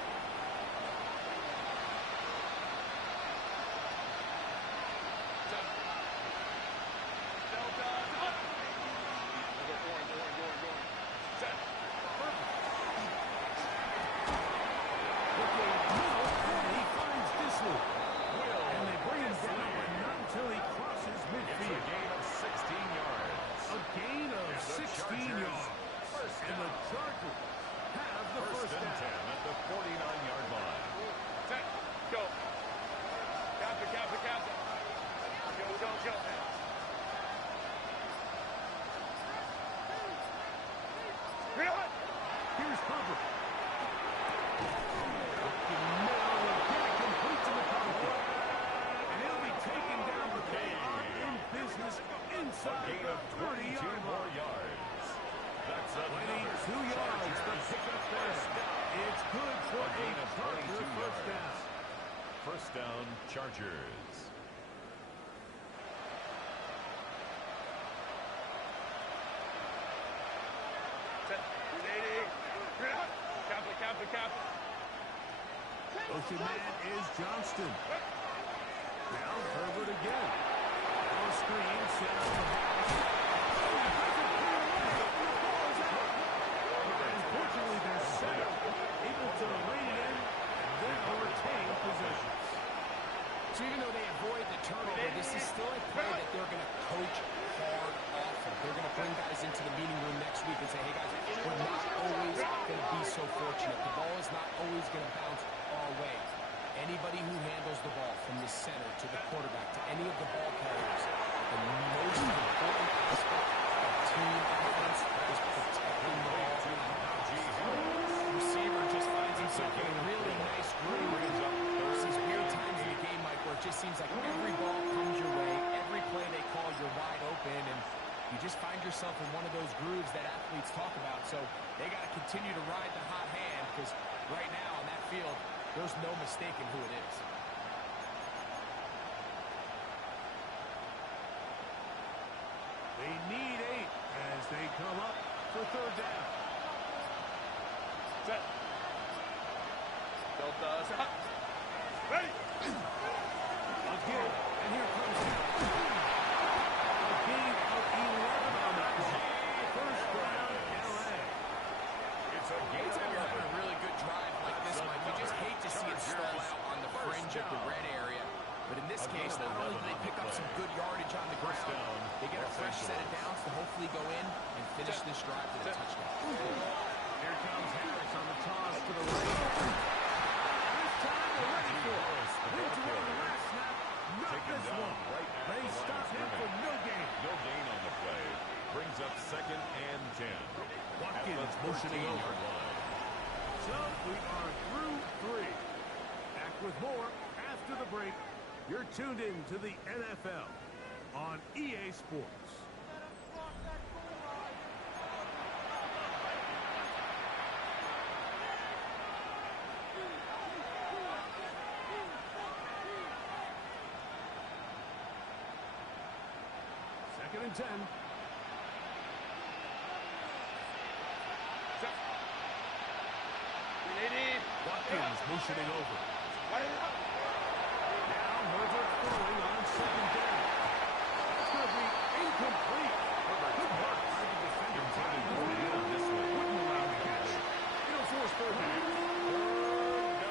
Here's Purple. And he'll be taken down, but they are in business inside Gain the of 22 more yards. That's 22 yards. The pickup there. It's good for a gain of Charger 22 first yards. down. First down, Chargers. Ocean man is Johnston. Now Herbert again. Ball screen set up the pass. is still a play that they're going to coach hard off of. They're going to bring guys into the meeting room next week and say, hey, guys, we're not always going to be so fortunate. The ball is not always going to bounce our way. Anybody who handles the ball from the center to the quarterback to any of the ball carriers, the most important aspect of team offense is protecting the ball. Receiver just finds himself in a really nice groove. There's these weird times in the game, Mike, where it just seems like every ball comes your way, every play they call, you're wide open, and you just find yourself in one of those grooves that athletes talk about. So they got to continue to ride the hot hand, because right now on that field, there's no mistaking who it is. They need 8 as they come up for third down. Set. Delta set. Ready. Again, and here comes a gain of 11 on the clock. First down, LA. It's a gain Anytime of you're having 11. a really good drive like this, Mike, you just hate to see it stall out on the fringe of the red area. But in this case, not only do they pick up some good yardage on the ground, they get a fresh set of downs to hopefully go in and finish this drive with a touchdown. Here comes Harris on the toss to the right. This time they're ready for it. Into on the last snap. Not Taken this down one. right at They the line stop of him for scrimmage. no gain. No gain on the play. Brings up 2nd and 10. Watkins At the motioning over. 13-yard line. So we are through 3. Back with more after the break. You're tuned in to the NFL on EA Sports. Second and 10. Set. 380. Watkins motioning over. Right up. Now Herbert throwing on second down. It's going to be incomplete. Good work by the defender. Intended for the end this way. Wouldn't allow the catch. It'll force third down.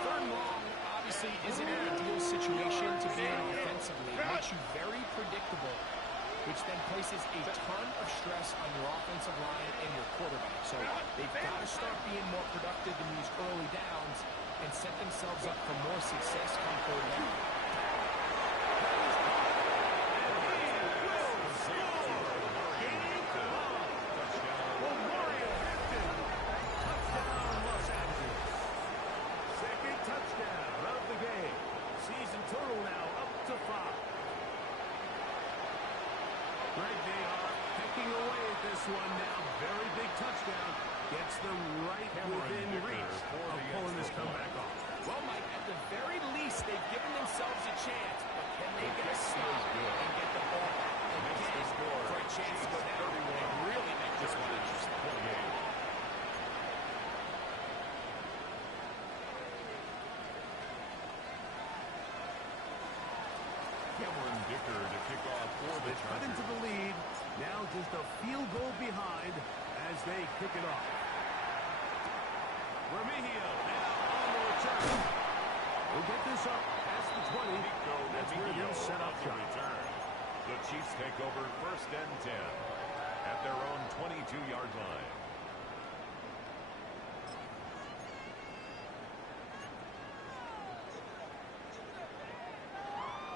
Third and long, obviously, isn't an ideal situation to be in offensively. It makes you very predictable, which then places a ton of stress on your offensive line and your quarterback. So they've got to start being more productive in these early downs and set themselves up for more success come third down. Second touchdown of the game. Season total now up to 5. Greg, they are pecking away at this one now. Very big touchdown. Gets them right within reach of pulling this comeback off. Well, Mike, at the very least, they've given themselves a chance, but can they get a stop and get the ball back again for a chance to go down and really make this one interesting? Cameron Dicker to kick off for the They cut into Chargers. the lead. Now just a field goal behind as they kick it off. Remigio now on the return. We'll get this up past the 20. That's where they'll set up shop. Return. The Chiefs take over 1st and 10 at their own 22-yard line.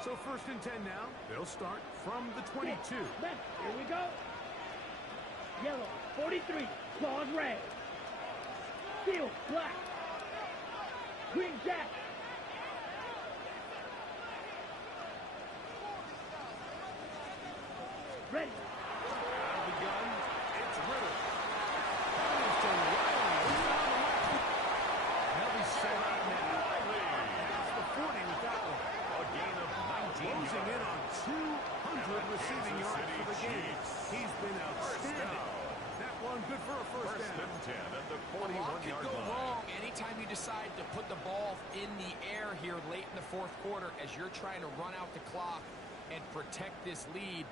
So 1st and 10 now. They'll start from the 22. Men, here we go. Yellow, 43, claws red. Field, black. Green jack. Ready. Out of the gun, it's Ritter. Comes to Riley. Down the left. They'll be set out now. Past the 40 with that one. A gain of 19 Closing in on yards. 200 receiving Kansas yards City for the game. Chiefs. He's been outstanding. That one good for a first 1st down. and 10 at the A lot could 41-yard go line. wrong anytime you decide to put the ball in the air here late in the 4th quarter as you're trying to run out the clock and protect this lead.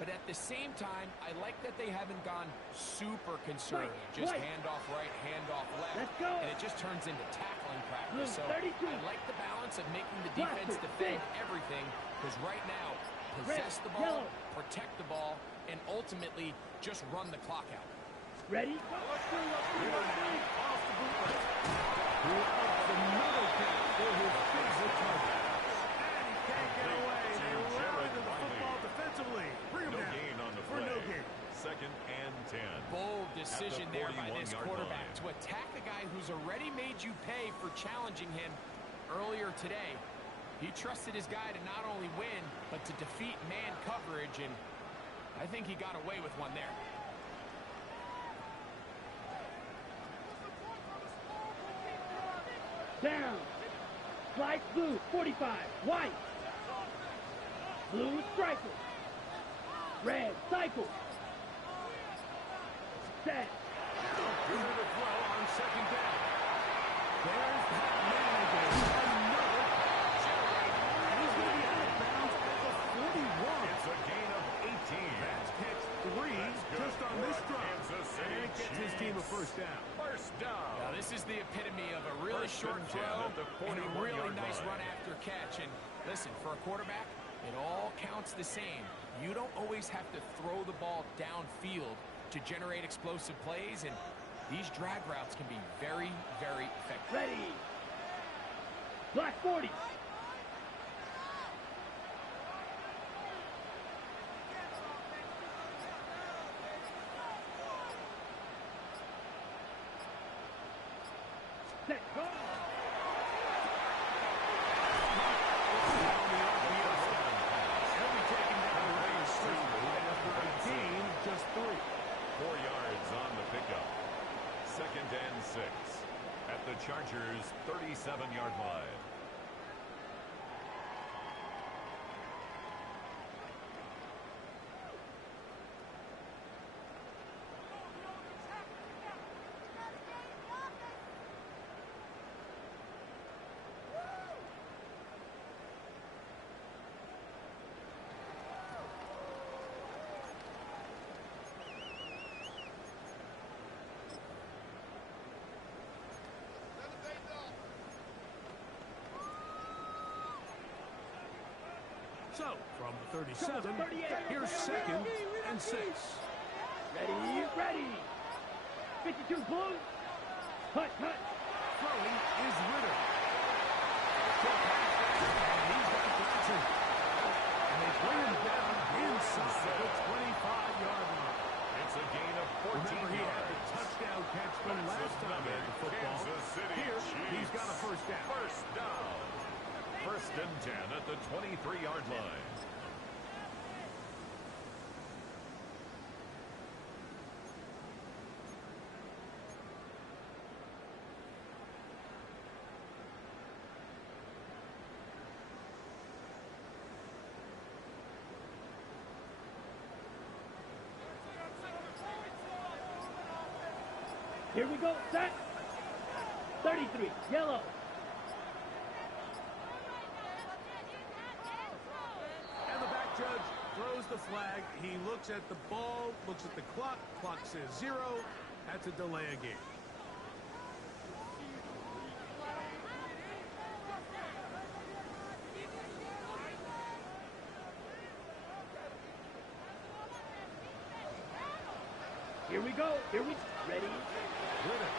But at the same time, I like that they haven't gone super conservative. Just Right. handoff right, handoff left. Let's go. And it just turns into tackling practice. So 32. I like the balance of making the Black, defense defend everything, because right now, possess the ball, protect the ball, and ultimately just run the clock out. Ready? Off the bootleg. Another catch for his favorite target. And he can't get away. They rallied to the football defensively. Bring him down gain on the for play. no gain. Second and 10. Bold decision there by this 41-yard quarterback line. to attack a guy who's already made you pay for challenging him earlier today. He trusted his guy to not only win, but to defeat man coverage, and I think he got away with one there. Down. Slide blue, 45. White. Blue striker. Red cycle. Set. Good to throw on second down. There's that man again. Another catch. And he's going to be out of bounds at the 41. It's a gain of 18. That's catch 3 just on this drive. And it gets his team a first down. First down. Now, this is the epitome of a really First short and 10 throw at the and a really 41-yard nice line. run after catch. And listen, for a quarterback, it all counts the same. You don't always have to throw the ball downfield to generate explosive plays, and these drag routes can be very, very effective. Ready. Black 40. Set. Go. He'll be taken down very swiftly after a gain of just 3. 4 yards on the pickup. Second and 6 at the Chargers' 37-yard line. So, from the 37, here's second and 6. Ready. Ready. 52 blue. Hut. Throwing is Ritter. And he's got Johnson. And they bring him down inside the 25-yard line. It's a gain of 14 Remember, he had the yards. touchdown catch from last time they had the football. Kansas City Here, he's Chiefs. got a first down. First down. First and 10 at the 23-yard line. Here we go. Set. 33. Yellow. And the back judge throws the flag. He looks at the ball, looks at the clock. Clock says 0. That's a delay of game. Here we go. Ready. Ritter.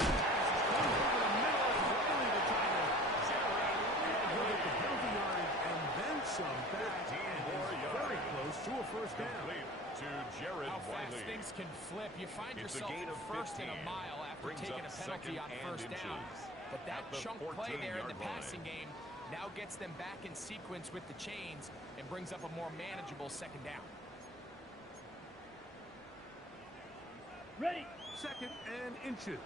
Comes over the middle. Riley to try to generate. And he'll get the penalty yardage and then some back. And is very close to a first down. Complete to Jared How fast Wiley. things can flip. You find It's a yourself gain of first 15. and a mile after Brings taking up a penalty second on and first down. inches But that at the chunk play there in the 14-yard line. passing game now gets them back in sequence with the chains and brings up a more manageable second down. Ready. Second and inches.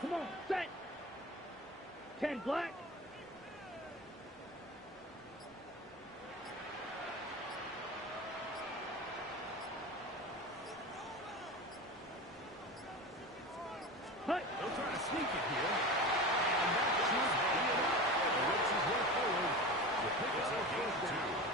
Come on. Set. 10 black. Hut. They'll try to sneak it here. And that should be enough. The Wicks is way forward. The pick It's up a a gain first of 2. down.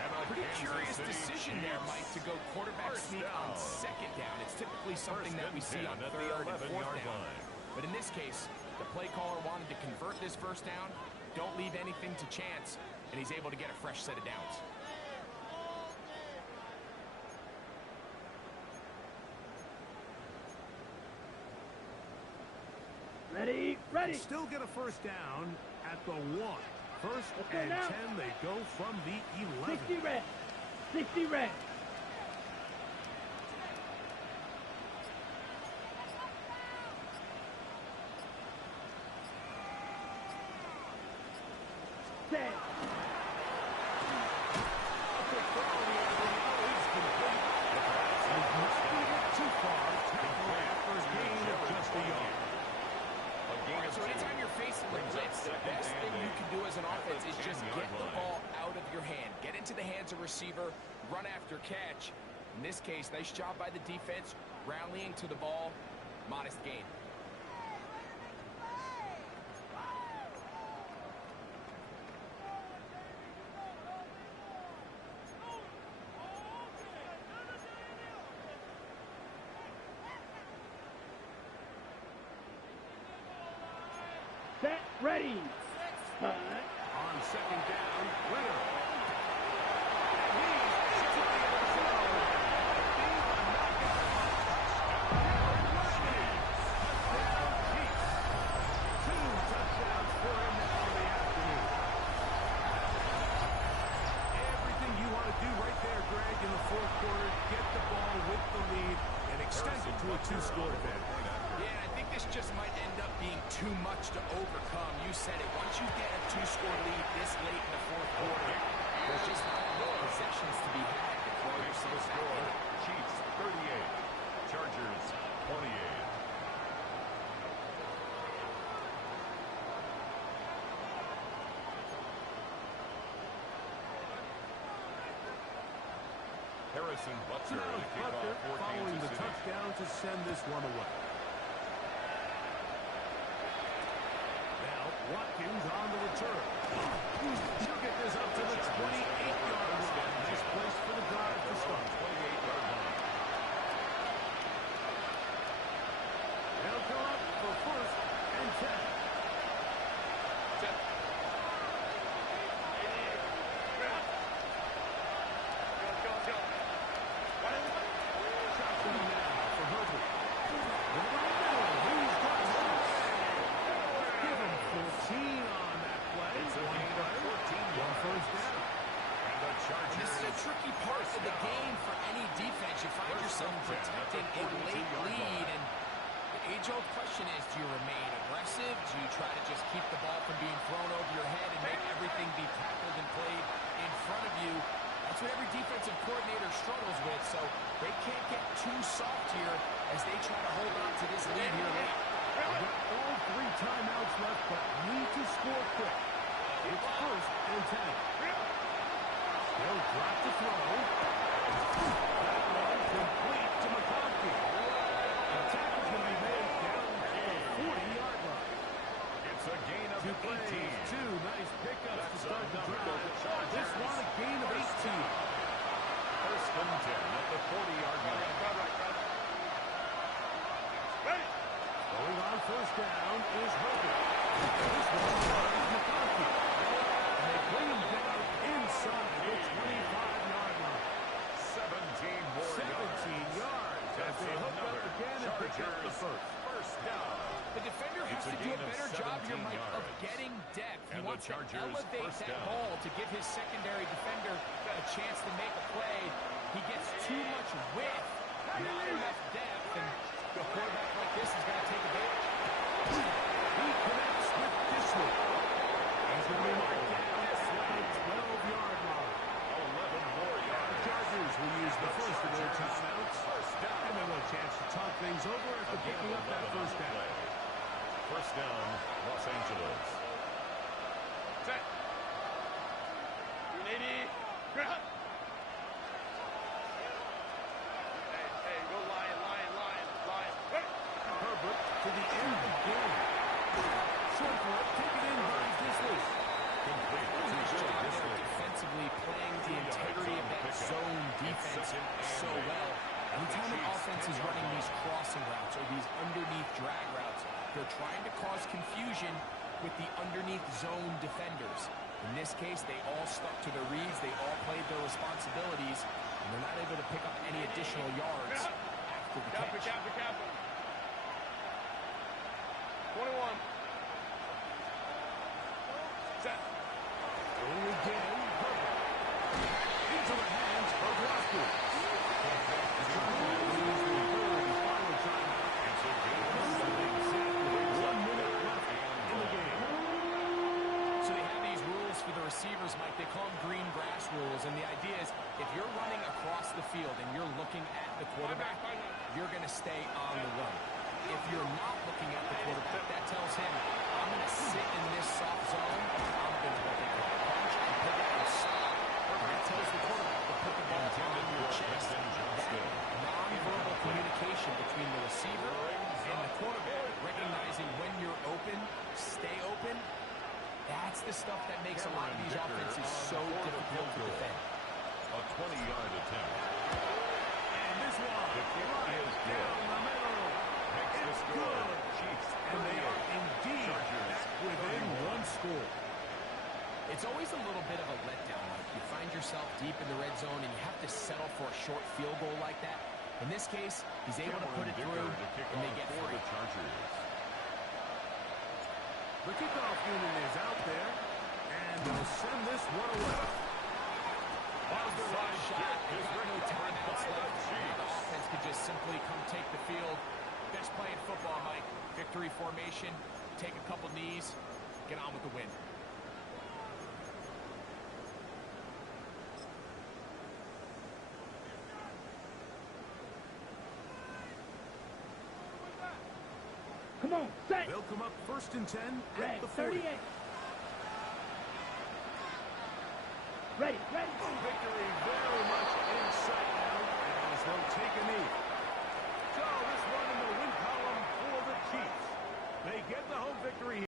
And a Pretty Kansas curious City decision there, Chiefs. Mike, to go quarterback First sneak on down. second down. It's typically something First that we and see 10 on at the third and fourth 11-yard down. line. But in this case, the play caller wanted to convert this first down, don't leave anything to chance, and he's able to get a fresh set of downs. Ready, ready. Still get a first down at the 1. First and 10, they go from the 11. 60 red. 60 red. Set. Too far. Tackle after a gain of just a yard. So anytime you're facing the blitz, the best thing you can do as an offense is just get the ball out of your hand. Get into the hands of receiver, run after catch. In this case, nice job by the defense, rallying to the ball, modest gain. Set, ready. On second down, Winner. And he's to the end zone. Touchdown, Chiefs. 2 touchdowns for him now in the afternoon. Everything you want to do right there, Greg, in the fourth quarter. Get the ball with the lead and extend it to a 2-score advantage. Yeah, I think this just might end up being too much to overcome. You said it. Once you get a 2-score lead this late in the fourth quarter, there's just not enough possessions to be had to throw yourself score. Chiefs 38, Chargers 28. Harrison Butker to kick off for following Kansas the City. touchdown to send this one away. Now, Watkins on the return. She'll get this up to the 28-yard line. Nice place for the drive to start. 28-yard line. They'll come up for first and 10. Tricky part of the game for any defense. You find yourself protecting a late lead, and the age-old question is, do you remain aggressive? Do you try to just keep the ball from being thrown over your head and make everything be tackled and played in front of you? That's what every defensive coordinator struggles with, so they can't get too soft here as they try to hold on to this lead here late. They've got all 3 timeouts left, but need to score quick. It's first and 10. They'll drop the throw. That one complete to McConkey. The tackle's going to be made down at the 40-yard line. It's a gain of 2 plays, 18. 2 nice pickups to start the enough. drive. This one a gain of 18. First and 10 at the 40-yard line. Going on first down is Herbert. This one finds McConkey. And they bring him down inside the 25-yard line. 17 more 17 yards as they hook up again and pick up the first down. The defender has It's a to do gain a of better job here, 17 Mike, of yards. getting depth. He And the wants to Chargers elevate first that down. ball to give his secondary defender a chance to make a play. He gets too much width, not enough depth, and a quarterback like this is going to take advantage. He connects with this one. He's going to be marked down at the 12-yard line. 11 more The yards. Chargers will use the first of their timeouts. First down. And they'll have a chance to talk things over after picking up that first down. First down, Los Angeles. Set. 180. Ground. Hey, go Lion. Herbert to the end of the game. Short for it, taken in by Disley. Complete to Nice job Joe there Disley. defensively, playing the integrity of that zone defense so well. Anytime an offense is running these crossing routes or these underneath drag routes, They're trying to cause confusion with the underneath zone defenders. In this case, they all stuck to their reads. They all played their responsibilities, and they're not able to pick up any additional yards after the catch. Cap. 21. Set. Going again. Perfect. Into the hands of Roscoe. The final timeout. It's a game. 1 minute left in the game. So they have these rules for the receivers, Mike. They call them green grass rules, and the idea is if you're running across the field and you're looking at the quarterback, you're going to stay on the run. If you're not looking at the quarterback, that tells him, I'm going to sit in this soft zone, I'm going to look at it, punch and pivot and stop. And that tells the quarterback to put the ball on your chest. That non-verbal communication between the receiver and the quarterback, recognizing when you're open, stay open, that's the stuff that makes a lot of these offenses so difficult to defend. A 20-yard attempt. And this one. The kick is Down the middle. Makes the score. Chiefs And they are indeed Chargers back within 1 score. It's always a little bit of a letdown. Like you find yourself deep in the red zone and you have to settle for a short field goal like that. In this case, he's able to put it through and they get for free. the Chargers. The kickoff unit is out there, and they'll send this one away. Onside shot. They've got no timeouts left. Chiefs. Now the offense could just simply come take the field. Best play in football, Mike. Victory formation. Take a couple knees. Get on with the win. Come on, set. They'll come up 1st and 10 Red, at the 40. 38. Ready. Victory very much